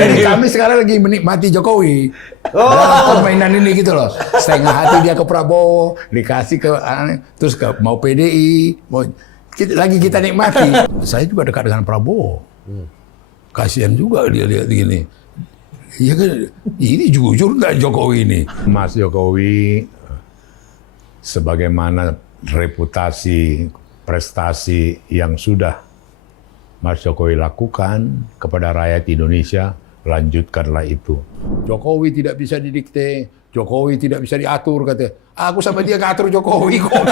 Jadi kami sekarang lagi menikmati Jokowi. Dalam permainan ini gitu loh. Setengah hati dia ke Prabowo, dikasih ke terus ke mau PDI, mau lagi kita nikmati. Saya juga dekat dengan Prabowo. Kasihan juga dia lihat gini. Iya kan, ini jujur nggak Jokowi ini? Mas Jokowi, sebagaimana reputasi, prestasi yang sudah Mas Jokowi lakukan kepada rakyat Indonesia, lanjutkanlah itu. Jokowi tidak bisa didikte, Jokowi tidak bisa diatur, katanya. Aku sama dia ngatur Jokowi kok.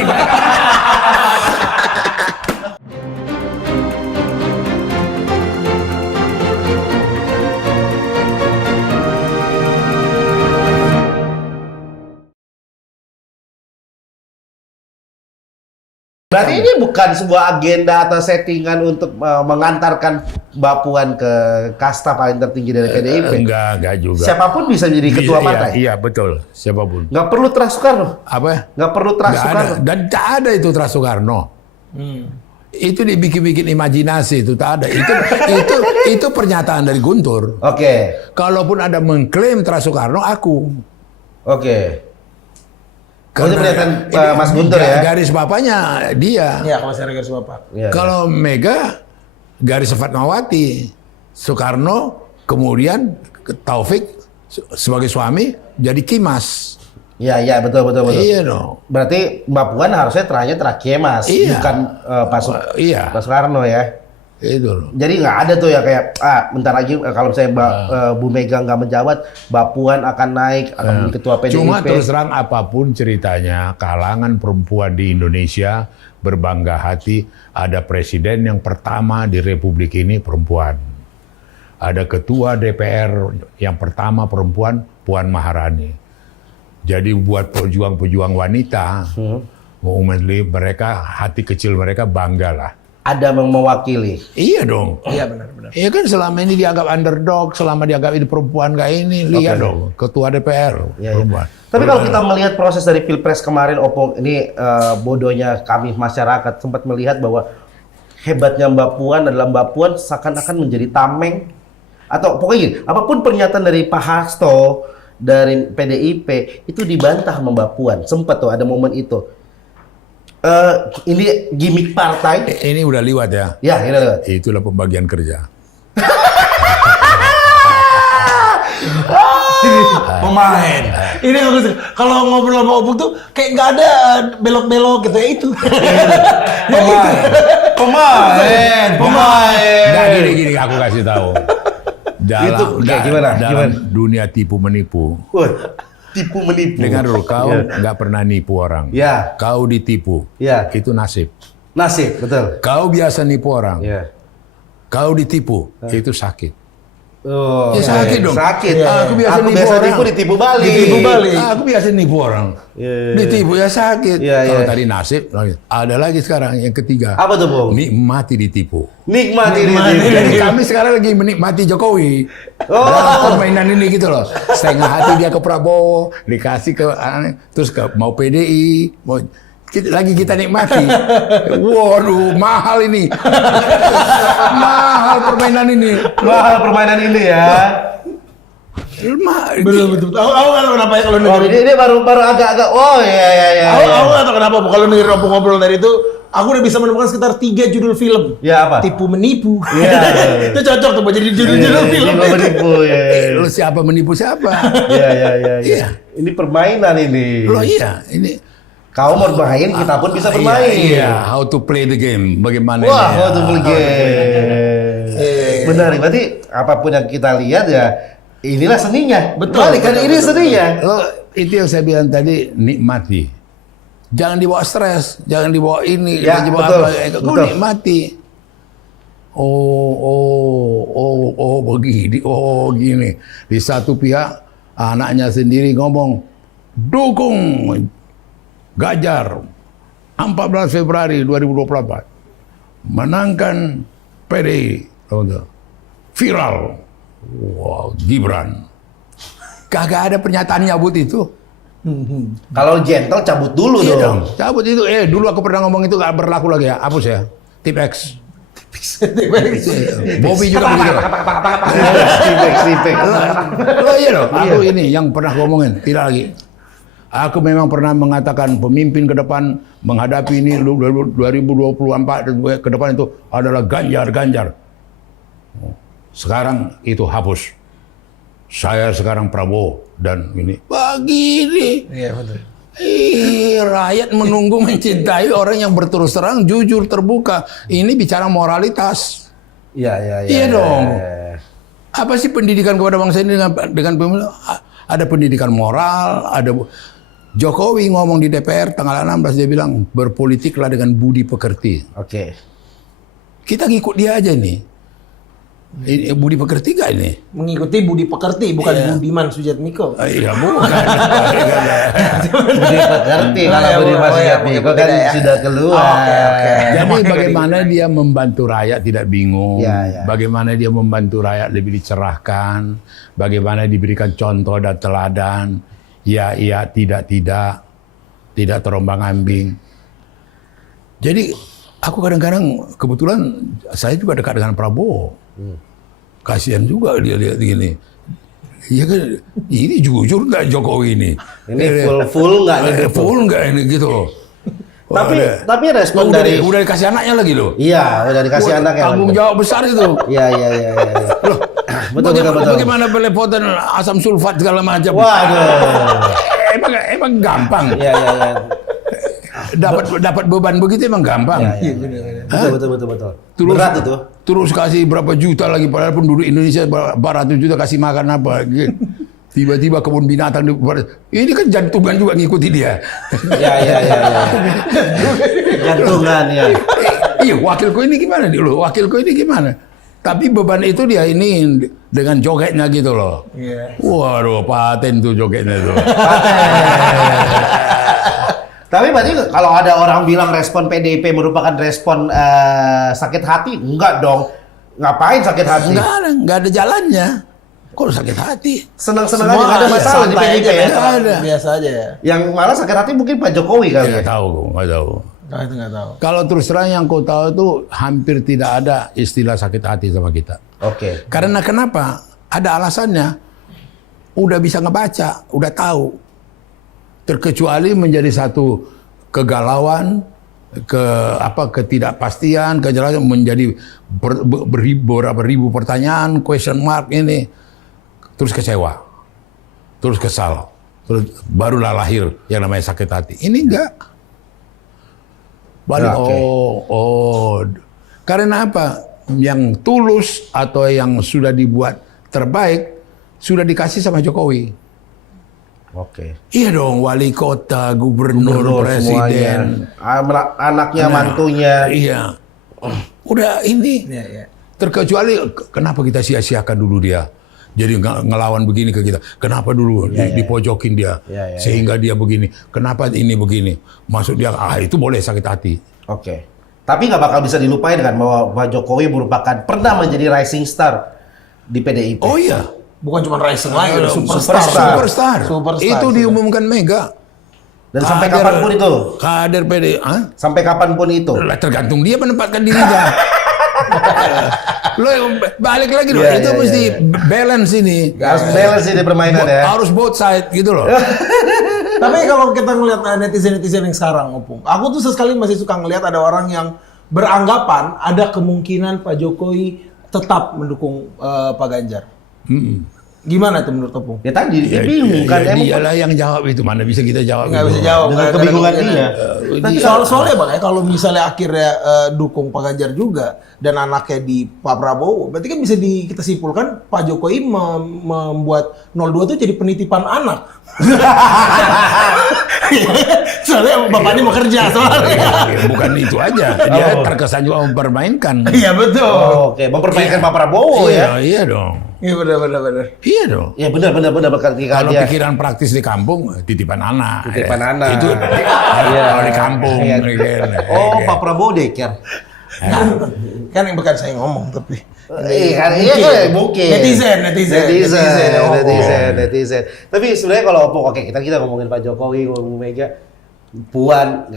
Berarti ini bukan sebuah agenda atau settingan untuk mengantarkan Mbak Puan ke kasta paling tertinggi dari PDIP. Enggak juga. Siapapun bisa jadi ketua partai. Iya, betul. Siapapun. Nggak perlu Teras Soekarno. Apa? Nggak perlu Teras Soekarno. Dan tak ada itu Teras Soekarno. Itu dibikin-bikin imajinasi, itu tak ada. Itu pernyataan dari Guntur. Oke. Kalaupun ada mengklaim Teras Soekarno, aku. Oke. Itu pernyataan Mas Guntur ya? Garis bapaknya dia. Iya, kalau saya garis bapak. Ya. Kalau Mega, garis Fatmawati. Soekarno, kemudian Taufik sebagai suami jadi Kimas. Iya, betul. Iya dong. Berarti Mbak Puan harusnya terakhir Mas, Iya. bukan Pak Soekarno ya. Itu loh. Jadi nggak ada tuh ya kayak bentar lagi kalau misalnya Bu Mega nggak menjabat, Mbak Puan akan naik akan menjadi ketua PDIP. Cuma terus terang apapun ceritanya, kalangan perempuan di Indonesia berbangga hati ada presiden yang pertama di Republik ini perempuan. Ada ketua DPR yang pertama perempuan, Puan Maharani. Jadi buat pejuang-pejuang wanita, mereka hati kecil mereka bangga lah. Ada yang mewakili. Iya dong. Iya, benar. Iya kan selama ini dianggap underdog, selama dianggap ini perempuan kayak ini, lihat dong, ketua DPR perempuan. Tapi kalau kita melihat proses dari Pilpres kemarin, Opung, ini bodohnya kami masyarakat sempat melihat bahwa hebatnya Mbak Puan adalah Mbak Puan seakan-akan menjadi tameng atau pokoknya gini, apapun pernyataan dari Pak Hasto dari PDIP itu dibantah sama Mbak Puan. Sempat tuh ada momen itu. Ini gimmick partai. Ini udah liwat ya. Ya, ini udah liwat. Itulah pembagian kerja. Pemain. Ini bagus. Kalau ngobrol sama Opung tuh kayak nggak ada belok-belok gitu ya itu. Pemain. Nah, gini aku kasih tahu. Dalam dunia tipu menipu. Tipu menipu. Dengar dulu, kau nggak pernah nipu orang. Ya. Kau ditipu. Ya. Itu nasib. Nasib, betul. Kau biasa nipu orang. Ya. Kau ditipu. Itu sakit. Oh, Ya sakit dong. Sakit. Aku biasa nipu orang. ditipu balik. Ditipu balik. Aku biasa nipu orang. Ditipu ya sakit. Kalau tadi nasib, ada lagi sekarang yang ketiga. Apa tuh, Bung? Nikmati ditipu. Nikmati. Jadi kami sekarang lagi menikmati Jokowi. Dalam permainan ini gitu loh. Setengah hati dia ke Prabowo, dikasih ke terus ke mau PDI, mau lagi kita nikmati. Waduh, mahal ini. Mahal permainan ini. Mahal permainan ini ya. Betul. Aku nggak tahu kenapa ya kalau Oh, dengerin. ini baru agak-agak. Oh iya. Aku nggak tahu kenapa kalau dengerin Opung ngobrol dari itu. Aku udah bisa menemukan sekitar 3 judul film. Ya apa? Tipu menipu. Iya. Itu cocok tuh buat jadi judul film. Tipu menipu ya. Lu siapa menipu siapa? Iya. Ini permainan ini. Loh iya, ini Kau mau bermain, kita pun bisa bermain. Iya, how to play the game. Bagaimana Wah, ini? how to play game. Benar, berarti apapun yang kita lihat ya, inilah seninya. Betul. Kan ini seninya. Lo, itu yang saya bilang tadi, nikmati. Jangan dibawa stres, jangan dibawa ini, Ya, jangan dibawa betul, apa. Kau betul. nikmati. Begini. Di satu pihak, anaknya sendiri ngomong, dukung Ganjar 14 Februari 2024 menangkan PDI. Viral. Wah, Gibran. Kagak ada pernyataan nyabut itu. Kalau gentle cabut dulu Iya dong. dong. Cabut itu. Dulu aku pernah ngomong itu gak berlaku lagi ya. Hapus ya. Tip X. Bobby juga begitu. Sipek. Lo iya loh, aku ini yang pernah ngomongin, tidak lagi. Aku memang pernah mengatakan pemimpin ke depan menghadapi ini 2024 ke depan itu adalah Ganjar. Sekarang itu hapus. Saya sekarang Prabowo dan ini begini. Iya betul. Rakyat menunggu mencintai orang yang berterus terang, jujur, terbuka. Ini bicara moralitas. Iya dong. Apa sih pendidikan kepada bangsa ini dengan pemilu? Ada pendidikan moral, ada Jokowi ngomong di DPR tanggal 16 dia bilang berpolitiklah dengan budi pekerti. Oke. Kita ngikut dia aja nih. Ini budi pekerti gak ini? Mengikuti budi pekerti, bukan Budiman Sujatmiko. Iya bukan. Budi pekerti kalau Budiman Sujatmiko kan sudah keluar. Oke. Jadi bagaimana dia membantu rakyat tidak bingung, Ya. bagaimana dia membantu rakyat lebih dicerahkan, bagaimana diberikan contoh dan teladan, ya, tidak terombang-ambing. Jadi aku kadang-kadang kebetulan saya juga dekat dengan Prabowo. Kasihan juga dia lihat gini. Iya kan, ini jujur nggak Jokowi ini? Ini full nggak nih? Full nggak ini gitu. Tapi respon dari udah dikasih anaknya lagi loh. Iya, udah dikasih anaknya. Tanggung jawab besar itu. Iya. Loh, Betul. bagaimana pelepotan asam sulfat segala macam? Waduh. Emang gampang. Iya. Dapat beban begitu emang gampang. Iya. Betul. Berat itu. Terus kasih berapa juta lagi, padahal penduduk Indonesia 400 juta kasih makan apa? Gitu. Tiba-tiba kebun binatang ini kan jantungan juga ngikuti dia. Iya. Jantungan ya. Iya, wakilku ini gimana? Tapi beban itu dia ini dengan jogetnya gitu loh. Iya. Waduh, paten tuh jogetnya tuh. Tapi berarti kalau ada orang bilang respon PDIP merupakan respon sakit hati, enggak dong. Ngapain sakit hati? Enggak ada jalannya. Kok sakit hati? Senang-senang aja, nggak ada masalah di PDIP ya. Biasa aja ya. Yang malah sakit hati mungkin Pak Jokowi kali ya. Nggak tahu. Nah, itu nggak tahu. Kalau terus terang yang kau tahu itu hampir tidak ada istilah sakit hati sama kita. Oke. Karena kenapa? Ada alasannya. Udah bisa ngebaca, udah tahu. Terkecuali menjadi satu kegalauan, ketidakpastian, kejelasan menjadi beberapa ribu pertanyaan, question mark ini, terus kecewa, terus kesal, terus barulah lahir yang namanya sakit hati. Ini enggak. Balik, karena apa? Yang tulus atau yang sudah dibuat terbaik sudah dikasih sama Jokowi. Oke. Iya dong, wali kota, gubernur, presiden, anaknya, mantunya. Iya. Udah ini. Iya. Terkecuali kenapa kita sia-siakan dulu dia. Jadi ngelawan begini ke kita. Kenapa dulu dipojokin dia sehingga dia begini. Kenapa ini begini? Maksud dia itu boleh sakit hati. Oke. Tapi nggak bakal bisa dilupain kan bahwa Pak Jokowi pernah menjadi rising star di PDIP. Oh iya. Bukan cuma rising lagi, udah Superstar. Superstar. Itu diumumkan Mega. Dan sampai kapanpun itu. Kader PD. Sampai kapanpun itu. Lah tergantung dia menempatkan dirinya. Lo balik lagi loh. Itu mesti balance ini. Harus balance ini permainan ya. Harus both side gitu loh. Tapi kalau kita ngelihat netizen yang sekarang, Opung, aku tuh sesekali masih suka ngelihat ada orang yang beranggapan ada kemungkinan Pak Jokowi tetap mendukung Pak Ganjar. Gimana itu menurut Opung? Ya tadi dia bingung kan. Dialah yang jawab itu, mana bisa kita jawab. Nggak bisa jawab. Dengan kebingungan dia. Tapi soalnya Bang ya, kalau misalnya akhirnya dukung Pak Ganjar juga dan anaknya di Pak Prabowo, berarti kan bisa kita simpulkan Pak Jokowi membuat 02 itu jadi penitipan anak. Soalnya bapaknya mau kerja soalnya. Bukan itu aja, dia terkesan juga mempermainkan. Iya betul. Oke, mempermainkan Pak Prabowo ya. Iya dong. Iya benar. Iya dong. Ya benar ketika Kalau dia pikiran praktis di kampung, titipan anak. Titipan anak. Itu kalau di kampung. Pak Prabowo daycare. Kan yang bukan saya ngomong tapi mungkin. Netizen. Tapi sebenarnya kalau kita ngomongin Pak Jokowi, ngomongin Mega, Puan,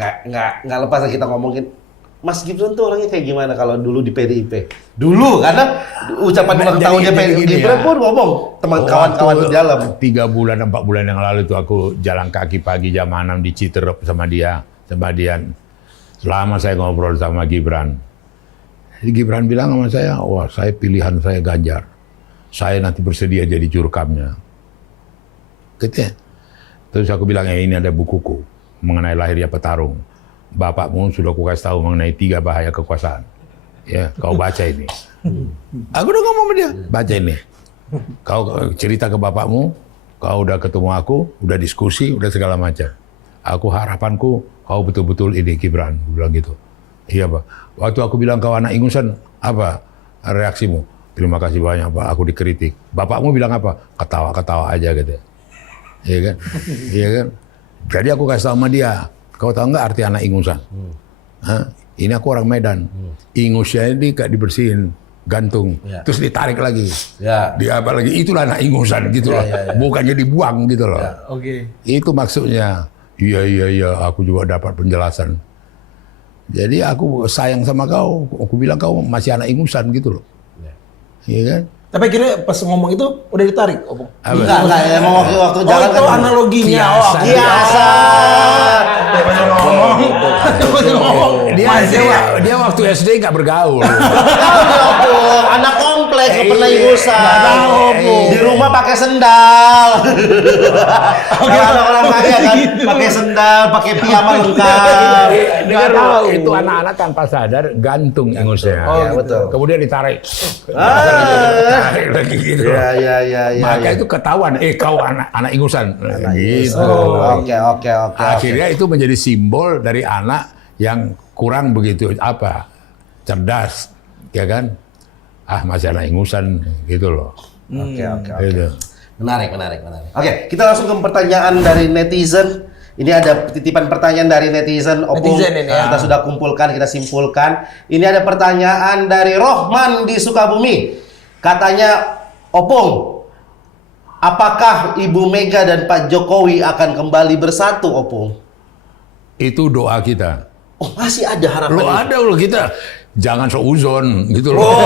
nggak lepas kita ngomongin Mas Gibran tuh orangnya kayak gimana kalau dulu di PDIP? Dulu, karena ucapan ulang tahunnya Gibran pun ngomong teman kawan-kawan di dalam. 3 bulan, 4 bulan yang lalu tuh aku jalan kaki pagi jam 6 di Citerep sama dia, sama Dian. Selama saya ngobrol sama Gibran. Gibran bilang sama saya, wah saya pilihan saya Ganjar. Saya nanti bersedia jadi jurkamnya. Gitu ya. Terus aku bilang, ya ini ada bukuku mengenai lahirnya petarung. Bapakmu sudah aku kasih tahu mengenai 3 bahaya kekuasaan. Ya, kau baca ini. Aku udah ngomong sama dia, baca ini. Kau cerita ke bapakmu, kau udah ketemu aku, udah diskusi, udah segala macam. Aku harapanku, kau betul-betul ini Gibran, bilang gitu. Iya Pak. Waktu aku bilang kau anak ingusan, apa reaksimu? Terima kasih banyak Pak, aku dikritik. Bapakmu bilang apa? Ketawa-ketawa aja gitu. Iya kan? Iya kan? Jadi aku kasih tahu sama dia, kau tahu nggak arti anak ingusan? Hah? Ini aku orang Medan. Ingusnya ini gak dibersihin, gantung, terus ditarik lagi. Ya. Dia apa lagi? Itulah anak ingusan gitu loh. Bukannya dibuang gitu loh. Oke. Itu maksudnya. Iya, aku juga dapat penjelasan. Jadi aku sayang sama kau. Aku bilang kau masih anak ingusan gitu loh. Iya kan? Tapi akhirnya pas ngomong itu udah ditarik, Opung. Enggak, emang waktu jalan itu kan analoginya. biasa. Dia waktu SD nggak bergaul. Anak kompleks nggak pernah ingusan. tahu, Di rumah pakai sendal. Orang-orang kaya kan pakai sendal, pakai piyama lengkap. Nggak tahu. Itu anak-anak tanpa sadar gantung ingusnya. Oh, betul. Kemudian ditarik. Tarik lagi gitu. Ya. Maka itu ketahuan. Kau anak ingusan. Gitu. Oke. Akhirnya itu menjadi simbol dari anak yang kurang begitu cerdas, ya kan? Masih anak ingusan gitu loh. Oke. Gitu. Menarik. Oke, kita langsung ke pertanyaan dari netizen. Ini ada titipan pertanyaan dari netizen. Opung, Netizen ini, ya. kita sudah kumpulkan, kita simpulkan. Ini ada pertanyaan dari Rohman di Sukabumi. Katanya, Opung, apakah Ibu Mega dan Pak Jokowi akan kembali bersatu, Opung? Itu doa kita. Oh, masih ada harapan. Lo ada lo kita. Jangan seuzon gitu loh.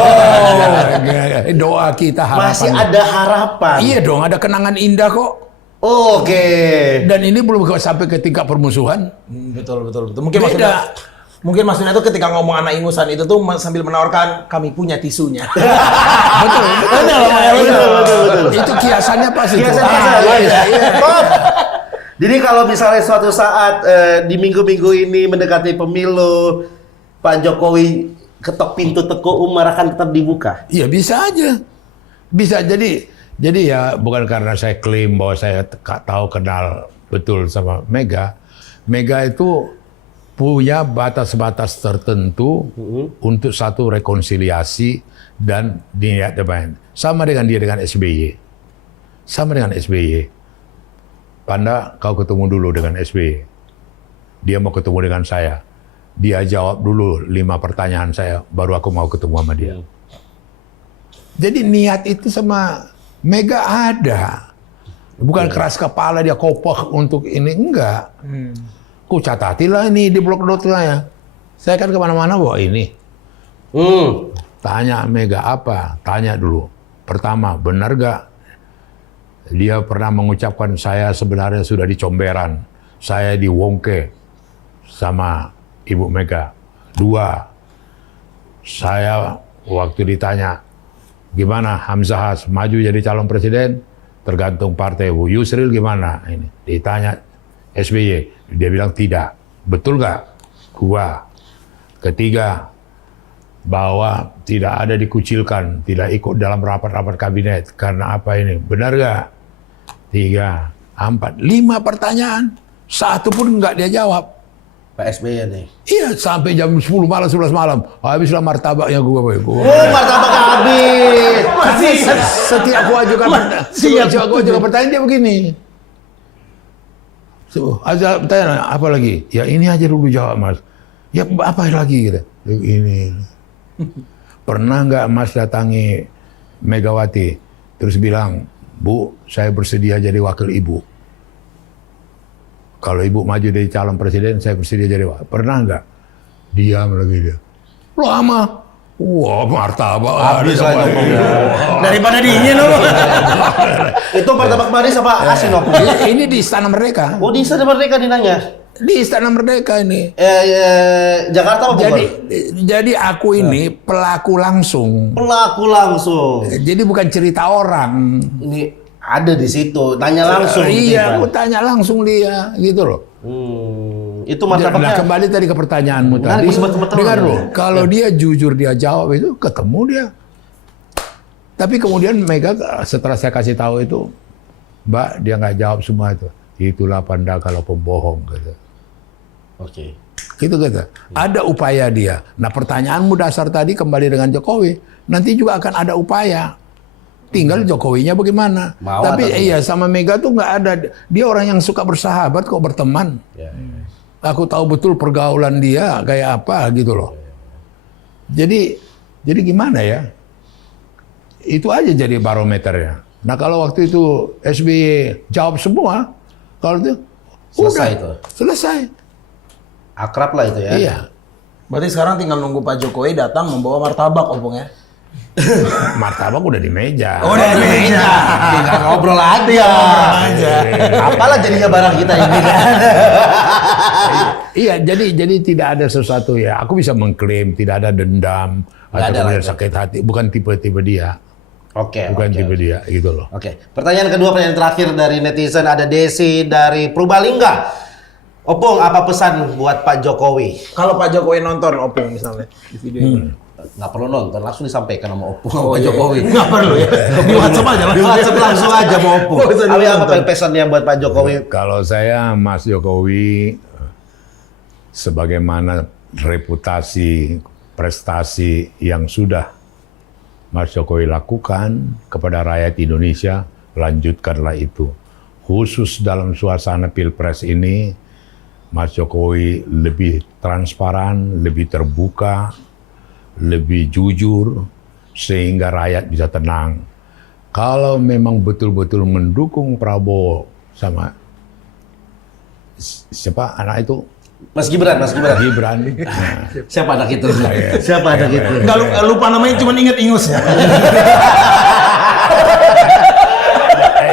Doa kita harapan. Masih ada harapan. Iya dong, ada kenangan indah kok. Oke. Dan ini belum sampai ke tingkat permusuhan. Betul. Mungkin maksudnya itu ketika ngomong anak ingusan itu tuh sambil menawarkan kami punya tisunya. Betul. Itu kiasannya pasti. Jadi kalau misalnya suatu saat di minggu-minggu ini mendekati pemilu, Pak Jokowi ketok pintu Teguh Umar akan tetap dibuka? Iya bisa aja. Bisa jadi ya bukan karena saya klaim bahwa saya kenal betul sama Mega. Mega itu punya batas-batas tertentu untuk satu rekonsiliasi dan niat depan. Sama dengan dia dengan SBY. Panda, kau ketemu dulu dengan SBY. Dia mau ketemu dengan saya. Dia jawab dulu 5 pertanyaan saya, baru aku mau ketemu sama dia. Jadi niat itu sama Mega ada. Bukan keras kepala dia kopoh untuk ini, enggak. Ku catatilah ini di blog saya. Saya kan kemana-mana bawa ini. Tanya Mega apa? Tanya dulu. Pertama, benar gak dia pernah mengucapkan saya sebenarnya sudah dicomberan, saya diwongke sama Ibu Mega. 2, saya waktu ditanya gimana Hamzah maju jadi calon presiden, tergantung partai. Bu Yusril gimana? Ini ditanya SBY, dia bilang tidak. Betul nggak? 2. Ketiga, bahwa tidak ada dikucilkan, tidak ikut dalam rapat-rapat kabinet karena apa ini? Benar nggak? 3, 4, 5 pertanyaan, 1 pun nggak dia jawab. Pak SBY nih. Iya, sampai jam 10 malam, 11 malam. Habislah martabaknya gue. Martabak habis. Setiap gua ajukan pertanyaan dia begini. Aja tanya apa lagi? Ya ini aja dulu jawab Mas. Ya apa lagi gitu. Ini. Pernah nggak Mas datangi Megawati terus bilang, Bu, saya bersedia jadi wakil Ibu. Kalau Ibu maju jadi calon presiden, saya bersedia jadi wakil. Pernah nggak? Diam lagi dia. Lama. Wah, martabak. Habis lah itu, Opung. Daripada dingin loh. Itu martabak manis apa asin, Opung? Ini di Istana Merdeka. Oh, di Istana Merdeka dinanya. Di Istana Merdeka ini. Jakarta apa Bogor? Jadi aku ini pelaku langsung. Pelaku langsung. Jadi bukan cerita orang. Ini ada di situ, tanya langsung. gitu Iya, ya, aku tanya langsung dia, gitu loh. Itu Nah, martabaknya. kembali tadi ke pertanyaanmu Menarik, tadi. betul-betul. Dengar loh, kalau dia jujur dia jawab itu ketemu dia. Tapi kemudian Mega setelah saya kasih tahu itu, Mbak dia nggak jawab semua itu. Itulah Panda kalau pembohong gitu. Oke. Gitu kata. Ada upaya dia. Nah pertanyaanmu dasar tadi kembali dengan Jokowi. Nanti juga akan ada upaya. Tinggal Jokowinya bagaimana. Mau Tapi atau iya sama Mega tuh nggak ada. Dia orang yang suka bersahabat kok berteman. Ya. Aku tahu betul pergaulan dia kayak apa gitu loh. Jadi gimana ya? Itu aja jadi barometernya. Nah kalau waktu itu SBY jawab semua, kalau itu Selesai udah, itu. selesai. Akrab lah itu ya. Iya. Berarti sekarang tinggal nunggu Pak Jokowi datang membawa martabak, Opung ya. Martabak udah di meja. Oh, udah di meja. Tinggal ngobrol aja. Apalah jadinya barang kita ini. Iya, jadi tidak ada sesuatu ya. Aku bisa mengklaim tidak ada dendam Nggak atau ada kemudian lah. sakit hati. Bukan tipe-tipe dia. Oke. Bukan oke. tipe dia, gitu loh. Oke. Pertanyaan kedua, pertanyaan terakhir dari netizen, ada Desi dari Purbalingga. Opung, apa pesan buat Pak Jokowi? Kalau Pak Jokowi nonton Opung misalnya di video ini. Nggak perlu nonton, langsung disampaikan sama Opung sama Pak Jokowi. Nggak perlu ya. Di WhatsApp aja Di WhatsApp langsung aja mau Opung. Nggak usah Apa ditonton. pesannya buat Pak Jokowi? Kalau saya, Mas Jokowi, sebagaimana reputasi, prestasi yang sudah Mas Jokowi lakukan kepada rakyat Indonesia, lanjutkanlah itu. Khusus dalam suasana Pilpres ini, Mas Jokowi lebih transparan, lebih terbuka, lebih jujur, sehingga rakyat bisa tenang. Kalau memang betul-betul mendukung Prabowo sama siapa anak itu? Mas Gibran, Mas Gibran. Gibran. Nah, Siapa anak itu? Siapa anak itu? Nggak lupa namanya, cuma inget ingusnya.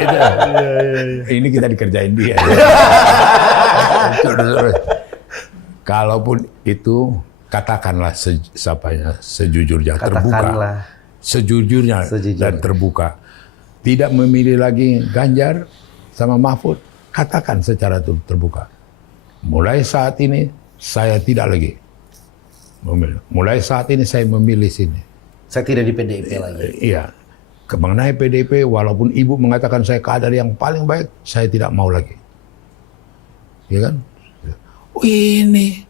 itu. Ini kita dikerjain dia. Kalaupun itu katakanlah sejujurnya terbuka. Katakanlah. Sejujurnya dan terbuka. Tidak memilih lagi Ganjar sama Mahfud, katakan secara terbuka. Mulai saat ini saya tidak lagi memilih. Mulai saat ini saya memilih sini. Saya tidak di PDIP lagi. Iya. Mengenai PDIP, walaupun ibu mengatakan saya kader yang paling baik, saya tidak mau lagi. Ya kan? Oh, ini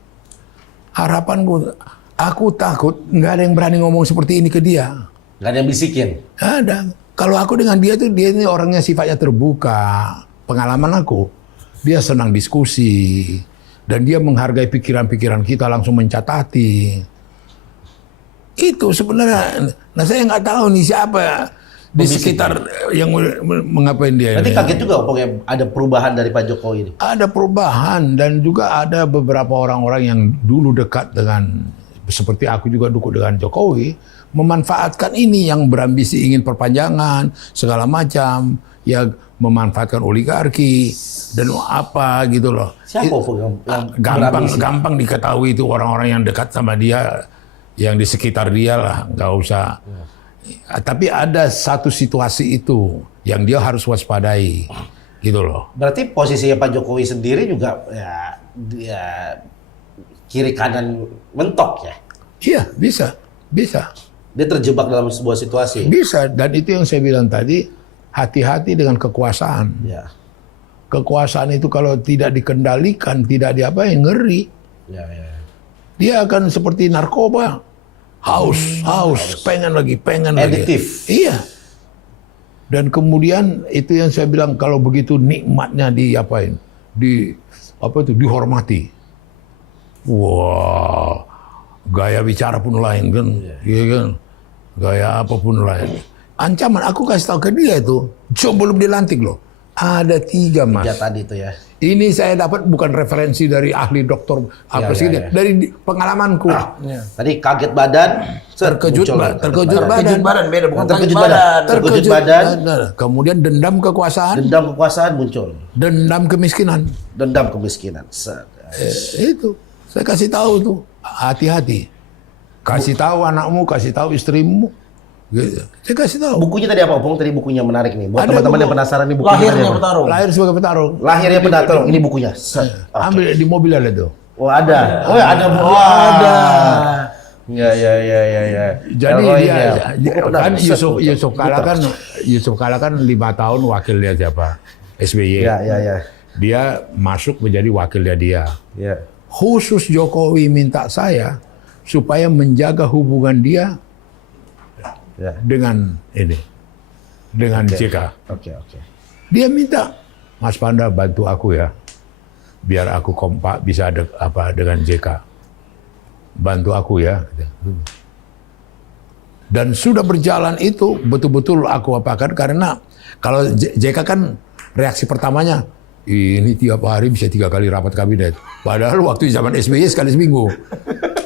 harapanku. Aku takut nggak ada yang berani ngomong seperti ini ke dia. Nggak ada yang bisikin. Ada. Kalau aku dengan dia tuh, dia ini orangnya sifatnya terbuka. Pengalaman aku, dia senang diskusi. Dan dia menghargai pikiran-pikiran kita, langsung mencatati. Itu sebenarnya. Nah saya nggak tahu nih siapa di sekitar yang mengapain dia. Berarti ini. kaget juga Opung ya, ada perubahan dari Pak Jokowi ini. Ada perubahan dan juga ada beberapa orang-orang yang dulu dekat dengan, seperti aku juga dekat dengan Jokowi, memanfaatkan ini yang berambisi ingin perpanjangan segala macam, ya memanfaatkan oligarki dan apa gitu loh. Siapa Opung yang berambisi? Gampang diketahui itu orang-orang yang dekat sama dia, yang di sekitar dia lah, nggak usah. Tapi ada satu situasi itu yang dia harus waspadai, gitu loh. Berarti posisinya Pak Jokowi sendiri juga ya, dia kiri kanan mentok ya. Iya, bisa. Dia terjebak dalam sebuah situasi. Bisa, dan itu yang saya bilang tadi, hati-hati dengan kekuasaan. Ya. Kekuasaan itu kalau tidak dikendalikan, tidak diapain, ngeri. Ya. Dia akan seperti narkoba. Haus, pengen lagi. Adiktif. Iya. Dan kemudian itu yang saya bilang, kalau begitu nikmatnya diapain? Dihormati. Wah, gaya bicara pun lain kan. Iya kan? Gaya apapun lain. Ancaman, aku kasih tahu ke dia itu, sebelum dilantik loh. Ada 3, Mas. Ya tadi itu ya. Ini saya dapat bukan referensi dari ahli dokter apa sih, dari pengalamanku. Tadi kaget badan, Terkejut badan. Terkejut badan beda, bukan terkejut kaget badan. Terkejut badan. Kemudian dendam kekuasaan, Dendam kekuasaan muncul. dendam kemiskinan. Dendam kemiskinan. Itu saya kasih tahu tuh, hati-hati. Kasih tahu anakmu, kasih tahu istrimu. Gitu. Saya kasih tahu. Bukunya tadi apa, Opung? Tadi bukunya menarik nih. Buat Ada teman-teman buku. yang penasaran nih bukunya. Lahirnya apa? petarung. Lahir sebagai petarung. Lahirnya petarung. Ini bukunya. Ambil di mobil ada tuh. Oh ada. Oh ya, ada. Oh, ada. Ya. Jadi Kalau dia, ini ya, buku kan penarik. Yusuf Kala kan 5 tahun wakilnya siapa? SBY. Ya. Dia masuk menjadi wakilnya dia. Ya. Khusus Jokowi minta saya supaya menjaga hubungan dia Ya. dengan JK. Oke. Dia minta, Mas Panda bantu aku ya, biar aku kompak bisa dengan JK. Bantu aku ya. Dan sudah berjalan itu betul-betul aku apakan, karena kalau JK kan reaksi pertamanya, ini tiap hari bisa 3 kali rapat kabinet. Padahal waktu zaman SBY sekali seminggu.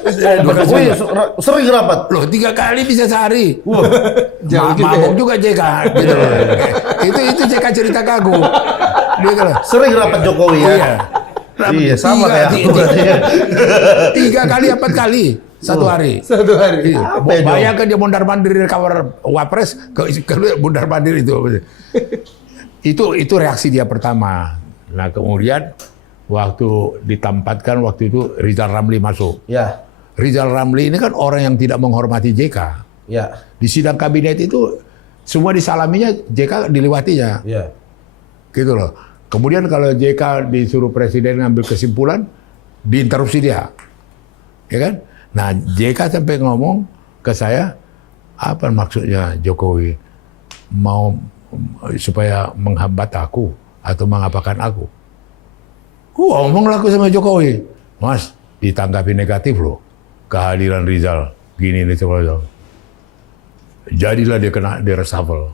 Sering rapat. Loh 3 kali bisa sehari. Jauh juga Mabok juga JK. Gitu loh. itu JK cerita ke aku. Dia kata, Sering rapat Jokowi ya. iya. Iya, sama kayak aku. 3 kali 4 kali satu hari. Satu hari. Iya. Apa ya, Dong? Bayangkan dia mondar-mandir dari kamar Wapres ke mondar-mandir itu. Itu reaksi dia pertama. Nah, kemudian waktu ditempatkan waktu itu Rizal Ramli masuk. Ya. Rizal Ramli ini kan orang yang tidak menghormati JK. Ya. Di sidang kabinet itu semua disalaminya, JK dilewatinya. Ya. Gitu loh. Kemudian kalau JK disuruh presiden ngambil kesimpulan, diinterupsi dia. Ya kan? Nah, JK sampai ngomong ke saya, apa maksudnya Jokowi mau supaya menghambat aku atau mengapakan aku? Ngomong aku sama Jokowi, Mas, ditanggapi negatif loh kehadiran Rizal. Gini nih coba. Jadilah dia kena di reshuffle.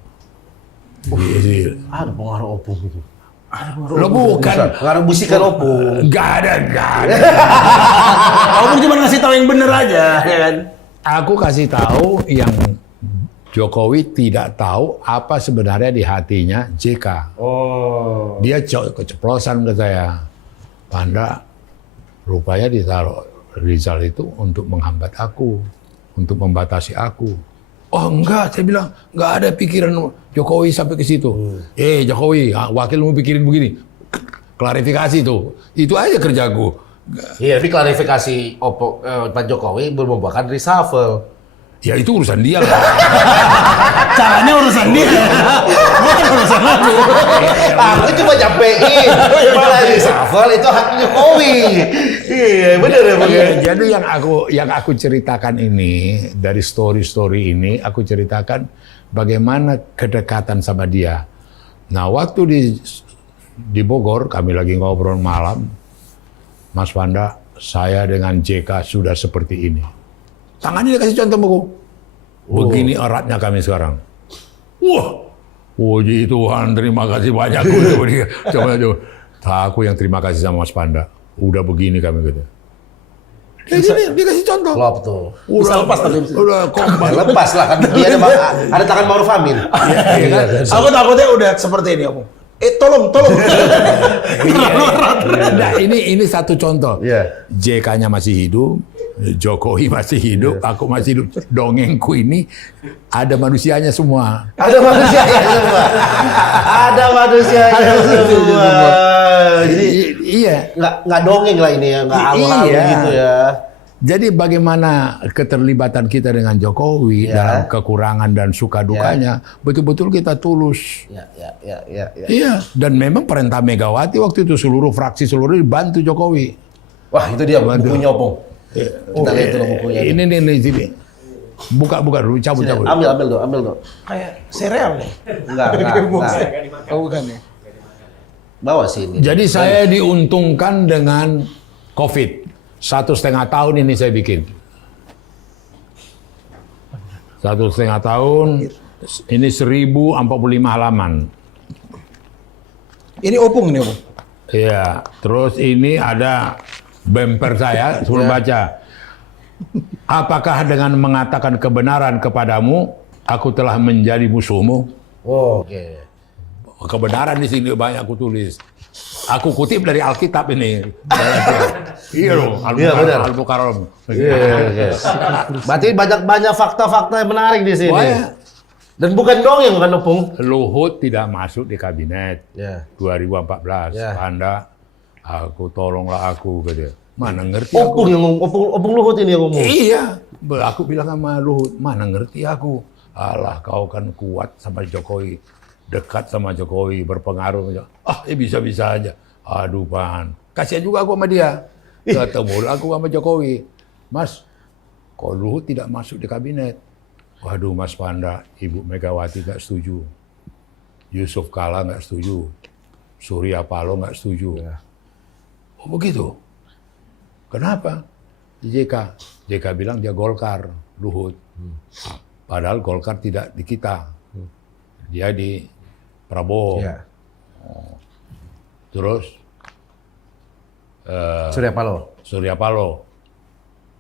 Ada pengaruh Opung itu. Lo bukan. Pengaruh busikan Opung. Gak ada. Kamu cuma ngasih tahu yang bener aja, ya kan? Aku kasih tahu yang Jokowi tidak tahu apa sebenarnya di hatinya JK. Oh. Dia keceplosan ke saya. Panda, rupanya ditaruh Rizal itu untuk menghambat aku, untuk membatasi aku. Oh enggak, saya bilang enggak ada pikiran Jokowi sampai ke situ. Jokowi, wakilmu pikirin begini. Klarifikasi tuh, itu aja kerjaku. Iya, tapi klarifikasi Pak Jokowi belum membuahkan reshuffle. Ya itu urusan dia lah. Caranya urusan dia. Bukan urusan aku. Aku cuma nyampein. Malah reshuffle itu hak Jokowi. Iya, benar ya, Bang. Jadi yang aku ceritakan ini, dari story-story ini, aku ceritakan bagaimana kedekatan sama dia. Nah, waktu di Bogor, kami lagi ngobrol malam, Mas Panda, saya dengan JK sudah seperti ini. Tangannya dikasih contoh buku. Begini eratnya kami sekarang. Wah, puji Tuhan, terima kasih banyak. Coba. Aku yang terima kasih sama Mas Panda. Udah begini kami gitu. Dia kasih contoh. Klop tuh. Bisa lepas tapi. Udah kompak. Lepas lah kan dia ada tangan Ma'ruf Amin. Iya. Aku takutnya udah seperti ini, Om. Tolong. Nah, ini satu contoh. Iya. JK-nya masih hidup, Jokowi masih hidup, aku masih hidup. Dongengku ini ada manusianya semua. Ada manusianya semua. Ada manusianya semua. Jadi Iya. nggak dongeng lah ini ya, nggak halu-halu Iya. gitu ya. Jadi bagaimana keterlibatan kita dengan Jokowi Ya. dalam kekurangan dan suka dukanya, betul-betul kita tulus. Ya. Iya, dan memang perintah Megawati waktu itu seluruh fraksi seluruh dibantu Jokowi. Wah, itu dia bukunya Opung. Kita lihat dulu bukunya. Ini sini. Buka dulu, cabut. Ambil dong. Kayak sereal nih. Enggak. Oh, bukan ya? Bawa sini. Jadi saya diuntungkan dengan COVID. 1,5 tahun ini saya bikin. 1,5 tahun, ini 1045 halaman. Ini Opung ini Opung. Iya, terus ini ada bumper saya, suruh baca. Apakah dengan mengatakan kebenaran kepadamu, aku telah menjadi musuhmu? Oh, oke. Kebenaran di sini banyak aku tulis. Aku kutip dari Alkitab ini. Iya loh, Iya, benar. Al-Mukarram. Iya. Berarti banyak fakta-fakta yang menarik di sini. Banyak. Dan bukan dongeng kan, Opung? Luhut tidak masuk di kabinet Ya. 2014. Ya. Anda, tolonglah aku, kata. Mana ngerti Opung aku? yang ngomong, Opung Luhut ini yang ngomong. Iya, aku bilang sama Luhut, mana ngerti aku. Alah, kau kan kuat sama Jokowi, dekat sama Jokowi, berpengaruh. Bisa-bisa aja. Aduh, Pan. Kasihan juga aku sama dia. Ketemu aku sama Jokowi. Mas, kok Luhut tidak masuk di kabinet? Waduh, Mas Panda, Ibu Megawati nggak setuju. Yusuf Kala nggak setuju. Surya Paloh nggak setuju. Ya. Oh begitu? Kenapa? JK. JK bilang dia Golkar, Luhut. Padahal Golkar tidak di kita. Dia di Prabowo. Ya. Terus Surya Paloh. Surya Paloh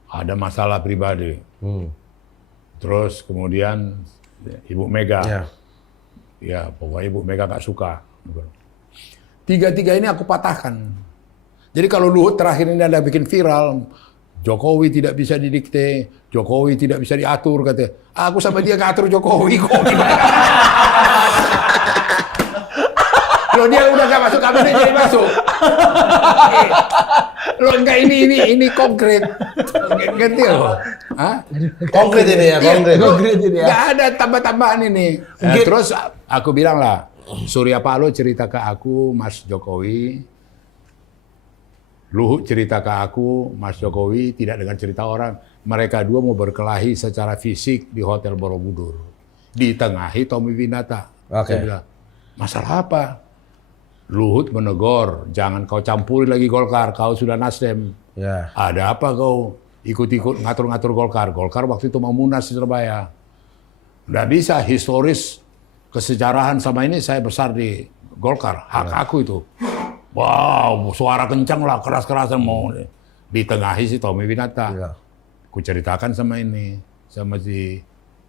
ada masalah pribadi. Terus kemudian Ibu Mega. Ya. Ya, pokoknya Ibu Mega nggak suka. Tiga-tiga ini aku patahkan. Jadi kalau Luhut terakhir ini ada bikin viral, Jokowi tidak bisa didikte, Jokowi tidak bisa diatur, katanya. Aku sama dia ngatur Jokowi kok. Loh dia udah gak masuk kabinet jadi masuk. Loh enggak ini konkret. Ngerti loh. Hah? Konkret ini ya, konkret. Konkret ini ya. Gak ada tambah-tambahan ini. Terus aku bilang lah, Surya Paloh cerita ke aku, Mas Jokowi. Luhut cerita ke aku, Mas Jokowi tidak dengar cerita orang. Mereka dua mau berkelahi secara fisik di Hotel Borobudur. Ditengahi Tommy Winata. Oke. Saya bilang, masalah apa? Luhut menegur, jangan kau campuri lagi Golkar, kau sudah Nasdem. Ya. Ada apa kau ikut-ikut ngatur-ngatur Golkar? Golkar waktu itu mau munas di Surabaya. Nggak bisa, historis kesejarahan sama ini saya besar di Golkar, hak aku itu. Wow, suara kencang lah, keras-kerasan mau ditengahi si Tommy Winata. Ya. Ku ceritakan sama ini, sama si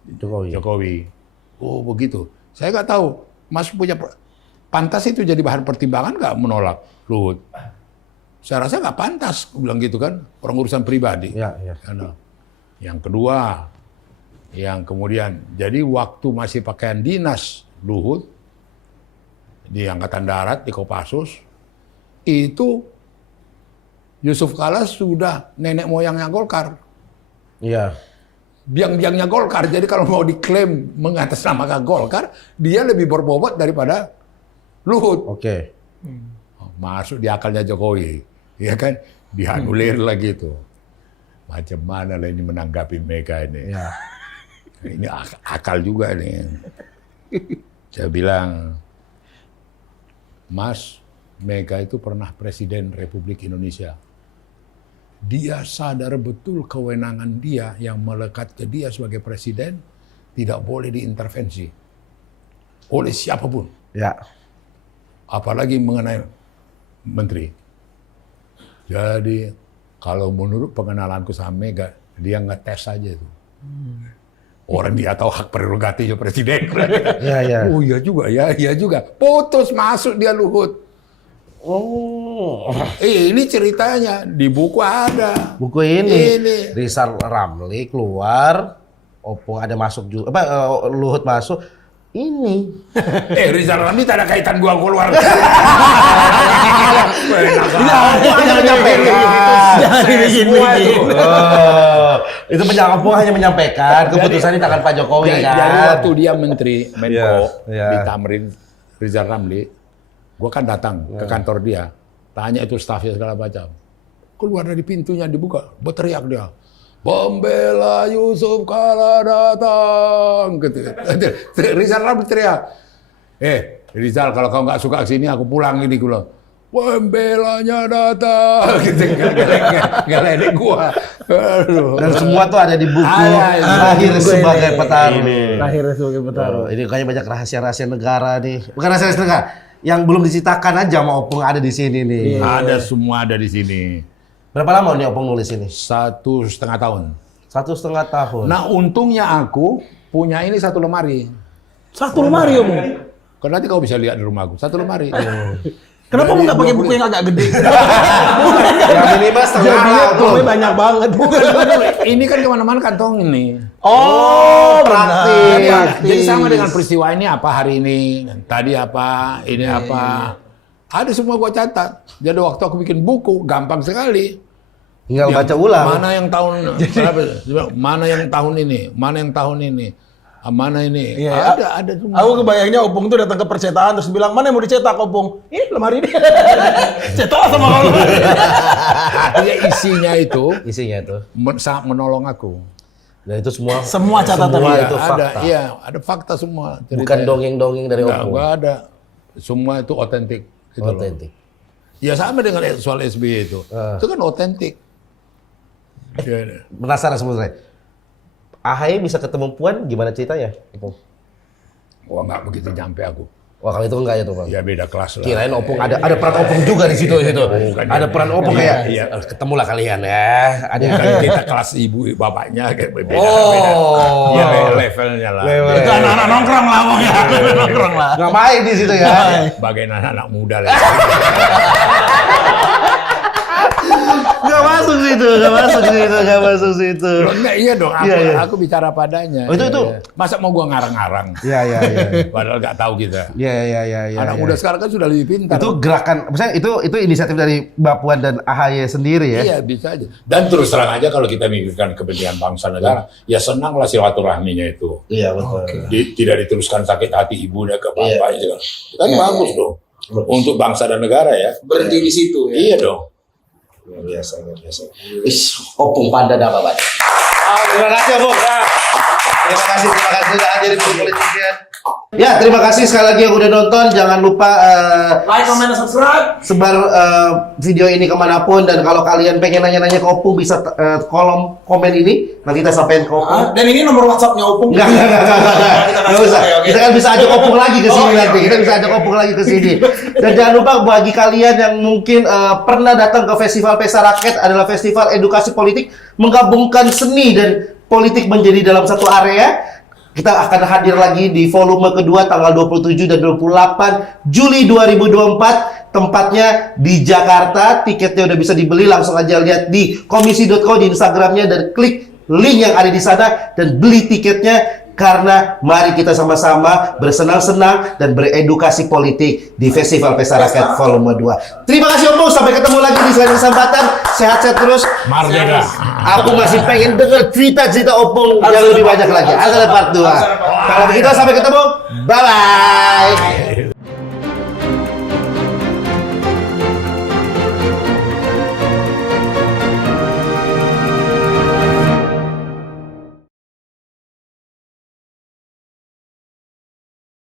Jokowi. Jokowi. Oh begitu. Saya nggak tahu, Mas punya pantas itu jadi bahan pertimbangan nggak menolak Luhut? Saya rasa nggak pantas, aku bilang gitu kan, orang urusan pribadi. Ya, ya. Karena yang kedua, yang kemudian, jadi waktu masih pakaian dinas Luhut di Angkatan Darat di Kopassus, itu Yusuf Kala sudah nenek moyangnya Golkar. Iya. Biang-biangnya Golkar. Jadi kalau mau diklaim mengatasnamakan Golkar, dia lebih berbobot daripada Luhut. Oke. Masuk di akalnya Jokowi. Ya kan? Dianulir lagi itu. Macam mana lah ini menanggapi Mega ini. Ya. Ini akal juga nih. Saya bilang, Mas, Mega itu pernah Presiden Republik Indonesia. Dia sadar betul kewenangan dia yang melekat ke dia sebagai Presiden tidak boleh diintervensi oleh siapapun. Ya. Apalagi mengenai Menteri. Jadi kalau menurut pengenalanku sama Mega, dia ngetes saja itu. Orang dia tahu hak prerogatifnya Presiden. Iya, iya. Oh iya juga, ya iya juga. Putus masuk dia Luhut. Oh. Ini ceritanya di buku ada. Buku ini. Ini. Rizal Ramli keluar, Opung ada masuk juga. Luhut masuk. Ini. Rizal Ramli tak ada kaitan gua keluar. Jangan menyampaikan. Jangan dibikin-bikin. Itu Opung hanya menyampaikan keputusan di tangan Pak Jokowi Jadi kan. waktu dia Menteri Menko Iya. di Tamrin Rizal Ramli, gua kan datang ke kantor dia, tanya itu stafnya segala macam. Keluar dari pintunya dibuka, berteriak dia. Pembela Yusuf Kala datang. Gitu. Rizal Ramli teriak. Rizal, kalau kau nggak suka sini, aku pulang ini. Gue bilang, pembelanya datang. Gitu. Gak ledek gua. Aduh. Dan semua tuh ada di buku Ada, lahir buku sebagai ini. petarung. Lahir sebagai petarung. Ini kayaknya banyak rahasia-rahasia negara nih. Bukan rahasia negara. yang belum diceritakan aja sama Opung ada di sini nih. Ada semua ada di sini. Berapa lama nih Opung nulis ini? 1,5 tahun. 1,5 tahun. Nah untungnya aku punya ini 1 lemari. 1 lemari Opung. Kalau nanti kau bisa lihat di rumahku 1 lemari. Kenapa nggak pakai buku yang agak gede? Ya minimal setengah Jadinya lah tuh. tuh banyak banget. Ini kan kemana-mana kantong ini. Oh, praktis. Jadi sama dengan peristiwa ini apa hari ini, tadi apa, ini apa. Ada semua gua catat. Jadi waktu aku bikin buku gampang sekali. Tinggal baca ulang. Mana yang tahun berapa? Mana yang tahun ini? Mana yang tahun ini? Mana ini? Iya, Ada semua. Aku kebayangnya Opung tuh datang ke percetakan terus bilang, mana yang mau dicetak Opung? Ini lemari ini. Cetak sama kamu. Artinya isinya itu Isinya tuh. sangat menolong aku. Dan itu semua Semua catatan semua dia. itu ada, fakta. iya, ada fakta semua. Bukan ceritanya. dongeng-dongeng dari Enggak, Opung. enggak ada. Semua itu otentik. Gitu loh. Otentik. Ya sama dengan soal SBY itu. Itu kan otentik. Ya, Penasaran sebenarnya. AHY bisa ketemu Puan gimana ceritanya? Opung? wah nggak begitu nyampe aku. Wah kalau itu enggak ya tuh Bang. Ya beda kelas lah. Kirain Opung ada peran Opung juga di situ. Bukan, Ada ya. peran Opung Iya, kayak iya. ketemulah kalian ya. Ada Bukan kita kelas ibu bapaknya kayak beda. Oh. Beda. Ya levelnya lah. Level. Itu anak-anak nongkrong lah Opung ya. Nongkrong lah. nggak main di situ ya. Bagian anak muda lah. Nggak masuk situ, nggak masuk situ. Loh, enggak, iya dong. Aku, Iya, iya. aku bicara padanya. Oh, itu- Iya, itu. iya. Masa mau gua ngarang-ngarang? Iya. Padahal nggak tahu kita. Iya. Anak muda sekarang kan sudah lebih pintar. Itu gerakan, misalnya itu inisiatif dari Mbak Puan dan AHY sendiri ya. Iya bisa aja. Dan terus terang aja kalau kita mikirkan kepentingan bangsa negara, ya senanglah silaturahminya itu. Iya betul. Tidak diteruskan sakit hati ibunya ke Iya. bapaknya. Itu kan bagus dong. Untuk bangsa dan negara ya. Berhenti di situ ya. Iya dong. Luar biasa. Opung Panda apa Pak? Terima kasih Opung. Terima kasih sudah hadir di Politician. Ya, terima kasih sekali lagi yang udah nonton. Jangan lupa Like, comment, dan subscribe. sebar video ini kemanapun. Dan kalau kalian pengen nanya-nanya ke Opung, bisa kolom komen ini. Nanti kita sampaikan ke Opung. Dan ini nomor WhatsApp-nya Opung. Enggak usah. Oke. Kita kan bisa ajak Opung lagi ke sini Oh, iya, nanti. Kita bisa ajak Opung lagi ke sini. Dan jangan lupa bagi kalian yang mungkin pernah datang ke Festival Pesta Rakyat, adalah festival edukasi politik menggabungkan seni dan politik menjadi dalam satu area. Kita akan hadir lagi di volume kedua tanggal 27 dan 28 Juli 2024. Tempatnya di Jakarta. Tiketnya udah bisa dibeli, langsung aja lihat di komisi.co di Instagramnya dan klik link yang ada di sana dan beli tiketnya. Karena mari kita sama-sama bersenang-senang dan beredukasi politik di Festival Pesta Rakyat Volume 2. Terima kasih Opung, sampai ketemu lagi di lain kesempatan. Sehat-sehat terus. Merdeka. Aku masih pengen denger cerita-cerita Opung yang lebih banyak lagi. Ada part 2. Kalau begitu sampai ketemu. Bye-bye.